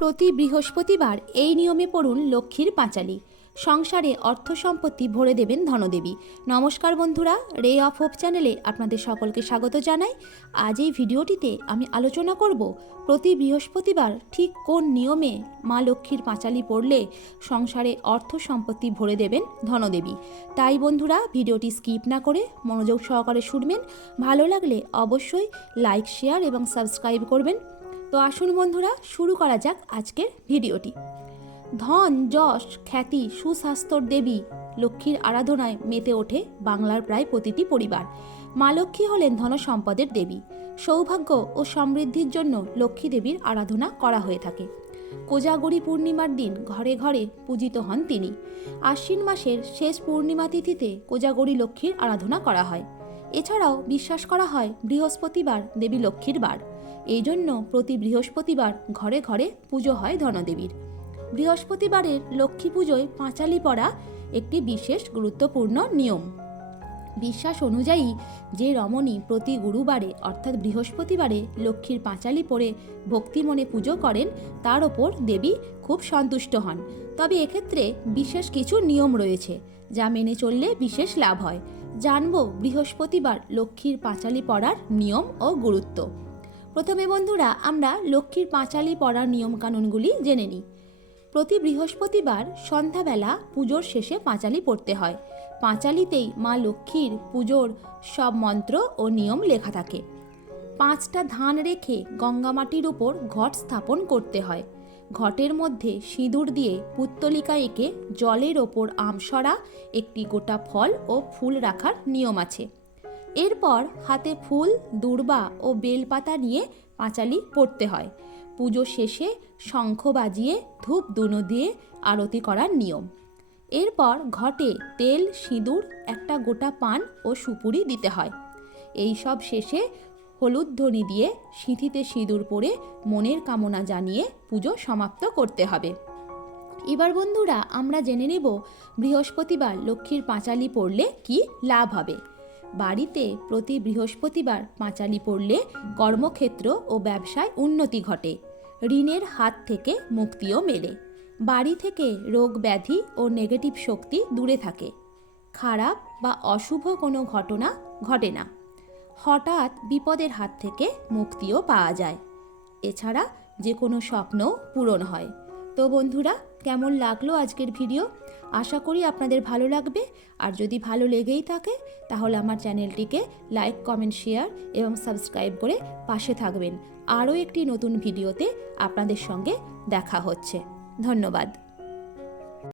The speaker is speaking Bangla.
প্রতি বৃহস্পতিবার এই নিয়মে পড়ুন লক্ষ্মীর পাঁচালী। সংসারে অর্থ সম্পত্তি ভরে দেবেন ধনদেবী। নমস্কার বন্ধুরা, রে অফ হোপ চ্যানেলে আপনাদের সকলকে স্বাগত জানাই। আজ এই ভিডিওটিতে আমি আলোচনা করব প্রতি বৃহস্পতিবার ঠিক কোন নিয়মে মা লক্ষ্মীর পাঁচালী পড়লে সংসারে অর্থ সম্পত্তি ভরে দেবেন ধনদেবী। তাই বন্ধুরা, ভিডিওটি স্কিপ না করে মনোযোগ সহকারে শুনবেন। ভালো লাগলে অবশ্যই লাইক, শেয়ার এবং সাবস্ক্রাইব করবেন। তো আসুন বন্ধুরা, শুরু করা যাক আজকের ভিডিওটি। ধন, যশ, খ্যাতি, সুস্বাস্থ্যর দেবী লক্ষ্মীর আরাধনায় মেতে ওঠে বাংলার প্রায় প্রতিটি পরিবার। মা লক্ষ্মী হলেন ধন সম্পদের দেবী। সৌভাগ্য ও সমৃদ্ধির জন্য লক্ষ্মী দেবীর আরাধনা করা হয়ে থাকে। কোজাগরী পূর্ণিমার দিন ঘরে ঘরে পূজিত হন তিনি। আশ্বিন মাসের শেষ পূর্ণিমা তিথিতে কোজাগরী লক্ষ্মীর আরাধনা করা হয়। এছাড়াও বিশ্বাস করা হয় বৃহস্পতিবার দেবী লক্ষ্মীর বার। এই জন্য প্রতি বৃহস্পতিবার ঘরে ঘরে পুজো হয় ধনদেবীর। বৃহস্পতিবারের লক্ষ্মী পুজোয় পাঁচালী পড়া একটি বিশেষ গুরুত্বপূর্ণ নিয়ম। বিশ্বাস অনুযায়ী যে রমণী প্রতি গুরুবারে অর্থাৎ বৃহস্পতিবারে লক্ষ্মীর পাঁচালী পড়ে ভক্তি মনে পুজো করেন তার ওপর দেবী খুব সন্তুষ্ট হন। তবে এক্ষেত্রে বিশেষ কিছু নিয়ম রয়েছে যা মেনে চললে বিশেষ লাভ হয়। জানব বৃহস্পতিবার লক্ষ্মীর পাঁচালী পড়ার নিয়ম ও গুরুত্ব। প্রথমে বন্ধুরা, আমরা লক্ষ্মীর পাঁচালী পড়ার নিয়মকানুনগুলি জেনে নিই। প্রতি বৃহস্পতিবার সন্ধ্যাবেলা পুজোর শেষে পাঁচালী পড়তে হয়। পাঁচালীতেই মা লক্ষ্মীর পুজোর সব মন্ত্র ও নিয়ম লেখা থাকে। 5টা ধান রেখে গঙ্গামাটির উপর ঘট স্থাপন করতে হয়। ঘটের মধ্যে সিঁদুর দিয়ে পুত্তলিকা এঁকে জলের ওপর আমসরা, একটি গোটা ফল ও ফুল রাখার নিয়ম আছে। এরপর হাতে ফুল, দূর্বা ও বেলপাতা নিয়ে পাঁচালী পড়তে হয়। পুজো শেষে শঙ্খ বাজিয়ে ধূপ ধুনো দিয়ে আরতি করার নিয়ম। এরপর ঘটে তেল, সিঁদুর, একটা গোটা পান ও সুপুরি দিতে হয়। এই সব শেষে হলুদ ধ্বনি দিয়ে সিঁথিতে সিঁদুর পরে মনের কামনা জানিয়ে পুজো সমাপ্ত করতে হবে। এবার বন্ধুরা, আমরা জেনে নেব বৃহস্পতিবার লক্ষ্মীর পাঁচালী পড়লে কি লাভ হবে। বাড়িতে প্রতি বৃহস্পতিবার পাঁচালী পড়লে কর্মক্ষেত্র ও ব্যবসায় উন্নতি ঘটে। ঋণের হাত থেকে মুক্তিও মেলে। বাড়ি থেকে রোগ ব্যাধি ও নেগেটিভ শক্তি দূরে থাকে। খারাপ বা অশুভ কোনো ঘটনা ঘটে না। হঠাৎ বিপদের হাত থেকে মুক্তিও পাওয়া যায়। এছাড়া যে কোনো স্বপ্নও পূরণ হয়। তো বন্ধুরা, কেমন লাগলো আজকের ভিডিও? আশা করি আপনাদের ভালো লাগবে। আর যদি ভালো লেগেই থাকে তাহলে আমার চ্যানেলটিকে লাইক, কমেন্ট, শেয়ার এবং সাবস্ক্রাইব করে পাশে থাকবেন। আরও একটি নতুন ভিডিওতে আপনাদের সঙ্গে দেখা হচ্ছে। ধন্যবাদ।